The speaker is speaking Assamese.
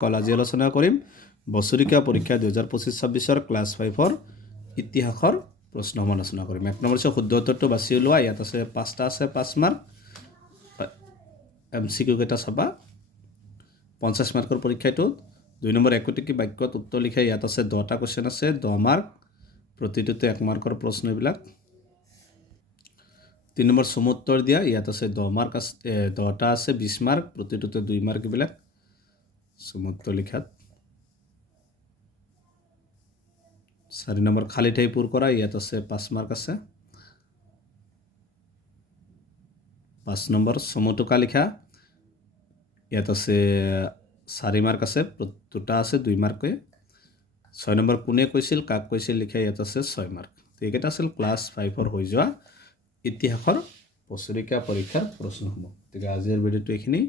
আজি আলোচনা কৰিম বছৰিকীয়া পৰীক্ষা 2025-26 ক্লাছ 5-ৰ ইতিহাসৰ প্ৰশ্নসমূহ আলোচনা কৰিম। 1 নম্বৰ হৈছে শুদ্ধ উত্তৰটো বাছি ওলোৱা। ইয়াত আছে 5টা আছে 5 মাৰ্ক। MCQ কেইটা চাবা। 50 মাৰ্কৰ পৰীক্ষাটো 2 নম্বৰ একোটিকি বাক্যত উত্তৰ লিখা। ইয়াত আছে 10টা কোৱেশ্চন আছে 10 মাৰ্ক, প্ৰতিটোতে 1 মাৰ্কৰ প্ৰশ্ন এইবিলাক। 3 নম্বৰ চমু উত্তৰ দিয়া। ইয়াত আছে 10 মাৰ্ক আছে 10টা আছে 20 মাৰ্ক, প্ৰতিটোতে 2 মাৰ্ক এইবিলাক চমু উত্তৰ লিখাত। 4 নম্বৰ খালী ঠাই পূৰ কৰা। ইয়াত আছে 5 মাৰ্ক আছে। 5 নম্বৰ চমু টোকা লিখা। ইয়াত আছে 4 মাৰ্ক আছে, দুটা আছে 2 মাৰ্ককৈ। 6 নম্বৰ কোনে কৈছিল কাক কৈছিল লিখা। ইয়াত আছে 6 মাৰ্ক। তো এইকেইটা আছিল ক্লাছ 5-ৰ হৈ যোৱা ইতিহাসৰ বছৰিকীয়া পৰীক্ষাৰ প্ৰশ্নসমূহ। গতিকে আজিৰ ভিডিঅ'টো এইখিনি।